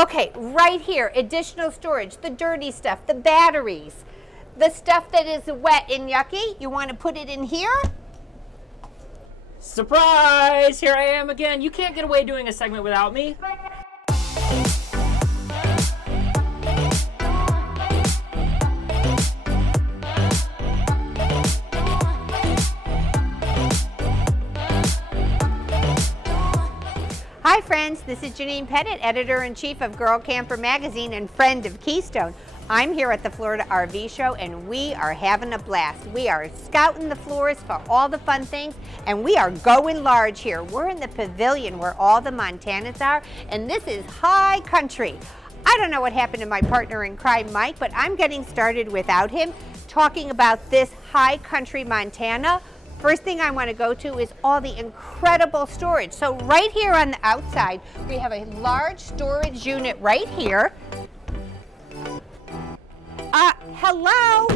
Okay, right here, additional storage, the dirty stuff, the batteries, the stuff that is wet and yucky. You want to put it in here? Surprise! Here I am again. You can't get away doing a segment without me. Hi friends, this is Janine Pettit, Editor-in-Chief of Girl Camper Magazine and friend of Keystone. I'm here at the Florida RV Show and we are having a blast. We are scouting the floors for all the fun things and we are going large here. We're in the pavilion where all the Montanas are and this is high country. I don't know what happened to my partner in crime, Mike, but I'm getting started without him talking about this high country Montana. First thing I want to go to is all the incredible storage. So right here on the outside, we have a large storage unit right here. Hello.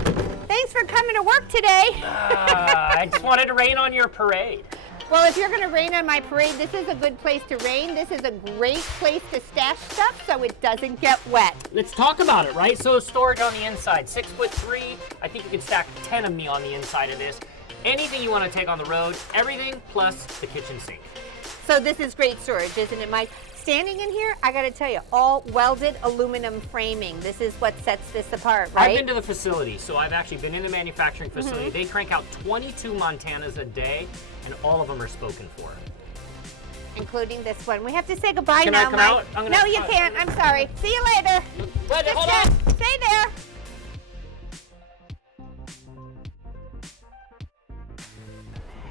Thanks for coming to work today. I just wanted to rain on your parade. Well, if you're going to rain on my parade, this is a good place to rain. This is a great place to stash stuff so it doesn't get wet. Let's talk about it, right? So storage on the inside, 6'3". I think you can stack 10 of me on the inside of this. Anything you want to take on the road, everything plus the kitchen sink. So this is great storage, isn't it, Mike? Standing in here, I got to tell you, all welded aluminum framing. This is what sets this apart, right? I've been to the facility, so I've actually been in the manufacturing facility. They crank out 22 Montanas a day, and all of them are spoken for. Including this one. We have to say goodbye Can now, I come Mike. out? No, you can't. I'm sorry. See you later. Wait, hold on. Stay there.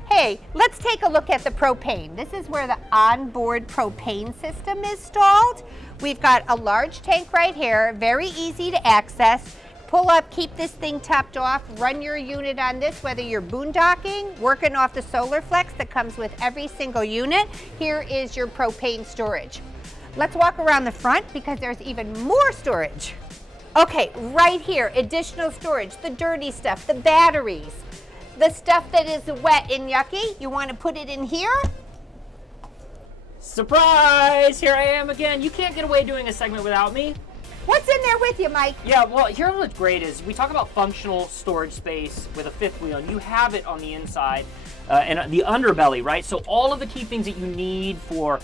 Hey, let's take a look at the propane. This is where the onboard propane system is installed. We've got a large tank right here, very easy to access. Pull up, keep this thing topped off, run your unit on this, whether you're boondocking, working off the solar flex that comes with every single unit. Here is your propane storage. Let's walk around the front because there's even more storage. Okay, right here, additional storage, the dirty stuff, the batteries. The stuff that is wet and yucky, you want to put it in here? Surprise! Here I am again. You can't get away doing a segment without me. What's in there with you, Mike? Yeah, well, here's what's great is we talk about functional storage space with a fifth wheel, and you have it on the inside and the underbelly, right? So all of the key things that you need for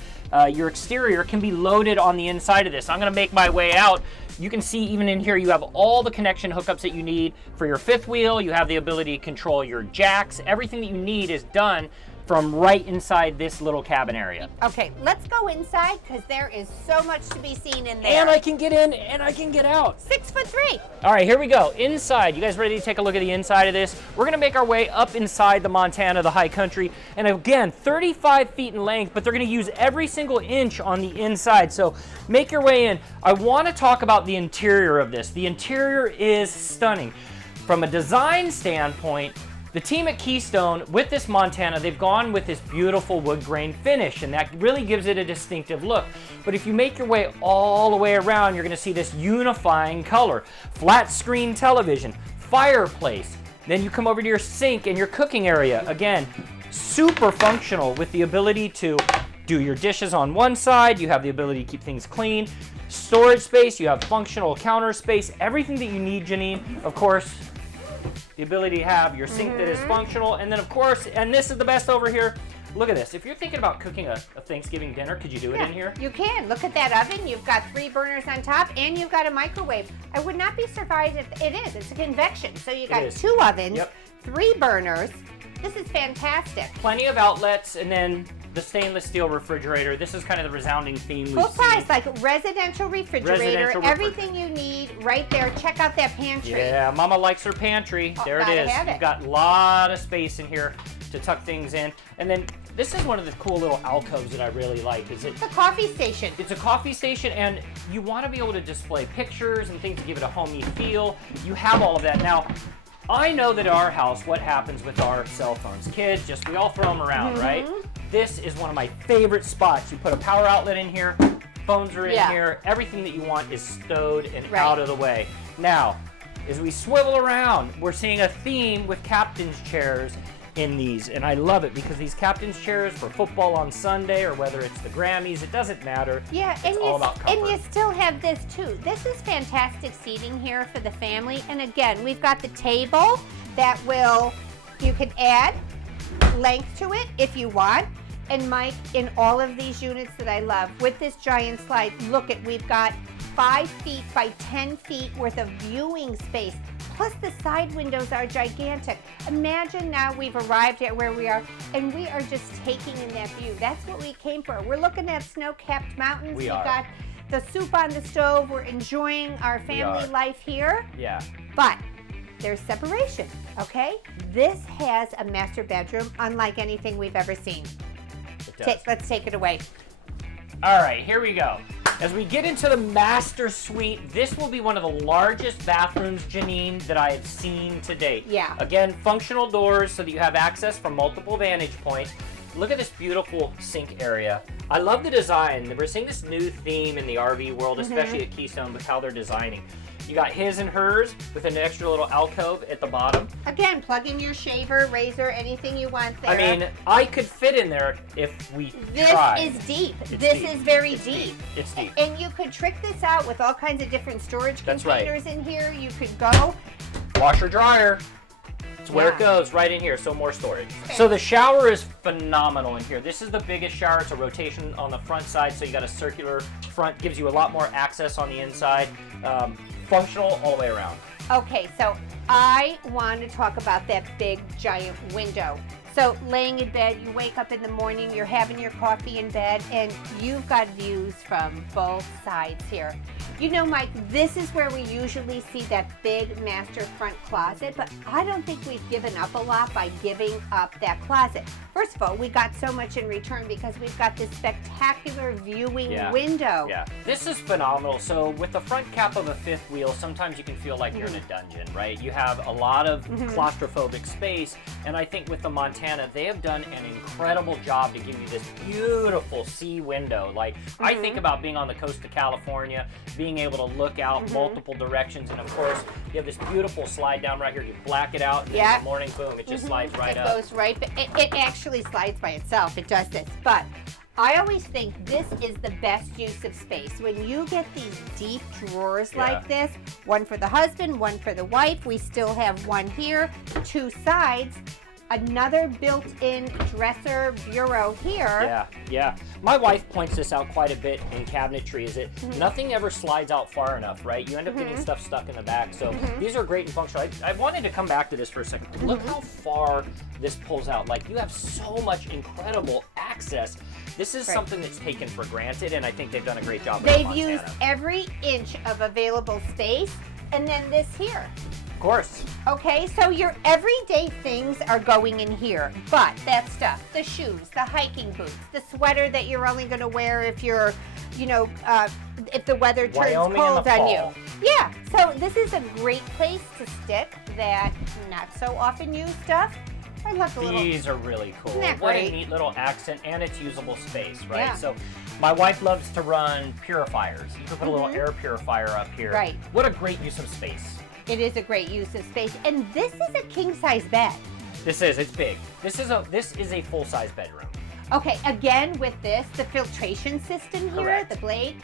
your exterior can be loaded on the inside of this. I'm going to make my way out. You can see even in here you have all the connection hookups that you need for your fifth wheel. You have the ability to control your jacks. Everything that you need is done from right inside this little cabin area. Okay, let's go inside because there is so much to be seen in there. And I can get in and I can get out. 6'3". All right, here we go. Inside. You guys ready to take a look at the inside of this? We're going to make our way up inside the Montana, the high country. And again, 35 feet in length, but they're going to use every single inch on the inside. So make your way in. I want to talk about the interior of this. The interior is stunning. From a design standpoint, the team at Keystone, with this Montana, they've gone with this beautiful wood grain finish, and that really gives it a distinctive look. But if you make your way all the way around, you're going to see this unifying color. Flat screen television, fireplace, then you come over to your sink and your cooking area. Again, super functional with the ability to do your dishes on one side, you have the ability to keep things clean. Storage space, you have functional counter space, everything that you need, Janine. Of course, the ability to have your sink that is functional, and then of course, and this is the best over here, look at this. If you're thinking about cooking a Thanksgiving dinner, could you do it in here? You can. Look at that oven. You've got 3 burners on top, and you've got a microwave. I would not be surprised if it is. It's a convection. So you got 2 ovens, 3 burners. This is fantastic. Plenty of outlets, and then the stainless steel refrigerator. This is kind of the resounding theme we've Full size, seen. like residential refrigerator, everything you need right there. Check out that pantry. Yeah, Mama likes her pantry. There it is. You've got a lot of space in here to tuck things in. And then this is one of the cool little alcoves that I really like. It's a coffee station. It's a coffee station, and you want to be able to display pictures and things to give it a homey feel. You have all of that. Now, I know that at our house, what happens with our cell phones. Kids, we all throw them around, right? This is one of my favorite spots. You put a power outlet in here, phones are in here, everything that you want is stowed and out of the way. Now, as we swivel around, we're seeing a theme with captain's chairs in these, and I love it because these captain's chairs for football on Sunday or whether it's the Grammys, it doesn't matter. Yeah, it's all about comfort. And you still have this too. This is fantastic seating here for the family. And again, we've got the table that you can add length to it if you want. And Mike, in all of these units that I love, with this giant slide, we've got 5 feet by 10 feet worth of viewing space. Plus the side windows are gigantic. Imagine now we've arrived at where we are and we are just taking in that view. That's what we came for. We're looking at snow-capped mountains. We've got the soup on the stove. We're enjoying our family life here. Yeah. But there's separation, okay? This has a master bedroom unlike anything we've ever seen. It does. Let's take it away. All right, here we go. As we get into the master suite, this will be one of the largest bathrooms, Janine, that I have seen to date. Yeah. Again, functional doors so that you have access from multiple vantage points. Look at this beautiful sink area. I love the design. We're seeing this new theme in the RV world, especially at Keystone, with how they're designing. You got his and hers with an extra little alcove at the bottom. Again, plug in your shaver, razor, anything you want there. I mean, I could fit in there if we tried. This is deep. It's this deep. is very deep. It's deep. And you could trick this out with all kinds of different storage That's containers in here. You could go. Washer dryer. It's where it goes, right in here, so more storage. So the shower is phenomenal in here. This is the biggest shower. It's a rotation on the front side, so you got a circular front, gives you a lot more access on the inside. Functional all the way around. Okay, so I want to talk about that big giant window. So laying in bed, you wake up in the morning, you're having your coffee in bed, and you've got views from both sides here. You know, Mike, this is where we usually see that big master front closet, but I don't think we've given up a lot by giving up that closet. First of all, we got so much in return because we've got this spectacular viewing window. Yeah, this is phenomenal. So with the front cap of a fifth wheel, sometimes you can feel like you're in a dungeon, right? You have a lot of claustrophobic space, and I think with the Montana, they have done an incredible job to give you this beautiful sea window. Like, I think about being on the coast of California, being able to look out multiple directions, and of course, you have this beautiful slide down right here. You black it out, and in the morning, boom, it just slides right up. It goes right, it actually slides by itself. It does this, but I always think this is the best use of space. When you get these deep drawers like this, one for the husband, one for the wife, we still have one here, 2 sides, another built-in dresser bureau here. Yeah. My wife points this out quite a bit in cabinetry, is that nothing ever slides out far enough, right? You end up getting stuff stuck in the back. So these are great and functional. I wanted to come back to this for a second. Look how far this pulls out. Like, you have so much incredible access. This is something that's taken for granted, and I think they've done a great job with They've used every inch of available space, and then this here. Of course. Okay, so your everyday things are going in here, but that stuff, the shoes, the hiking boots, the sweater that you're only going to wear if you're, you know, if the weather turns cold on you. Yeah, so this is a great place to stick that not so often used stuff. I love the little... These are really cool. Isn't that what great? a neat little accent, and it's usable space, right? Yeah. So my wife loves to run purifiers. You can put a little air purifier up here. Right. What a great use of space. It is a great use of space, and this is a king-size bed. It's big. This is a full-size bedroom. Okay, again with this, the filtration system here, Correct. the blade,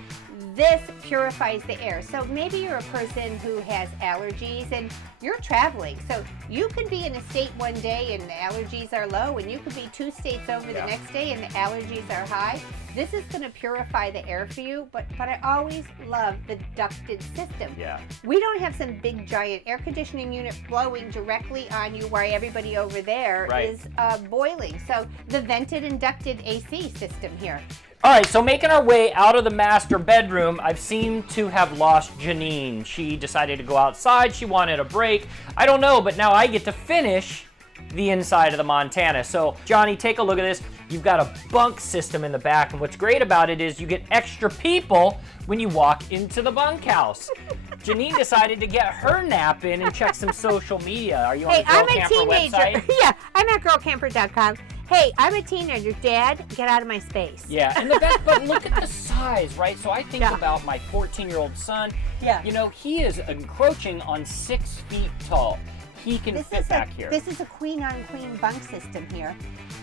this purifies the air. So maybe you're a person who has allergies and you're traveling. So you could be in a state one day and the allergies are low, and you could be 2 states over the next day and the allergies are high. This is going to purify the air for you, but I always love the ducted system. Yeah. We don't have some big giant air conditioning unit blowing directly on you while everybody over there is boiling. So the vented and ducted AC system here. All right, so making our way out of the master bedroom, I've seemed to have lost Janine. She decided to go outside. She wanted a break. I don't know, but now I get to finish the inside of the Montana. So, Johnny, take a look at this. You've got a bunk system in the back, and what's great about it is you get extra people when you walk into the bunkhouse. Janine decided to get her nap in and check some social media. Are you on the Girl Camper website? Yeah, I'm at girlcamper.com. Hey, I'm a teenager. Dad, get out of my space. Yeah, and the best, but look at the size, right? So I think about my 14-year-old son. Yeah. You know, he is encroaching on 6 feet tall. he can fit back here. This is a queen-on-queen bunk system here.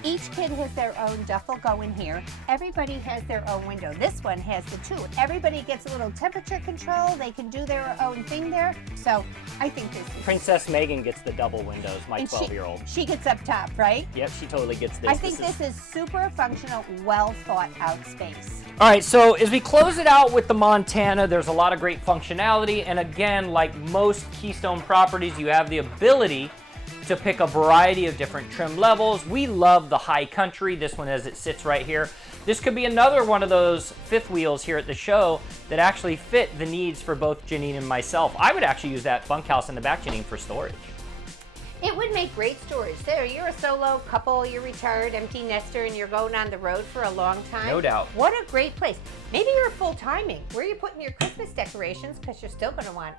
Each kid has their own duffel go in here. Everybody has their own window. This one has the two. Everybody gets a little temperature control. They can do their own thing there. So I think this is... Princess Megan gets the double windows, my 12-year-old. She gets up top, right? Yep, she totally gets this. I think this is super functional, well thought out space. All right, so as we close it out with the Montana, there's a lot of great functionality. And again, like most Keystone properties, you have the ability to pick a variety of different trim levels. We love the high country. This one as it sits right here. This could be another one of those fifth wheels here at the show that actually fit the needs for both Janine and myself. I would actually use that bunkhouse in the back, Janine, for storage. It would make great storage. There, you're a solo couple, you're retired, empty nester, and you're going on the road for a long time. No doubt. What a great place. Maybe you're full timing. Where are you putting your Christmas decorations? Because you're still going to want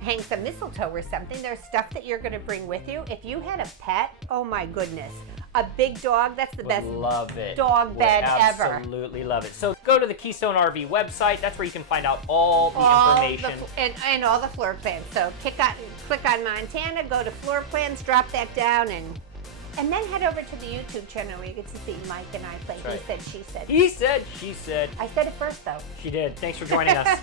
hang some mistletoe or something. There's stuff that you're going to bring with you. If you had a pet, oh my goodness, a big dog, that's the best dog bed ever. Absolutely love it. So go to the Keystone RV website. That's where you can find out all the information. And all the floor plans. So click on Montana, go to floor plans, drop that down, and then head over to the YouTube channel where you get to see Mike and I play. Right. He said, she said. He said, she said. I said it first, though. She did. Thanks for joining us.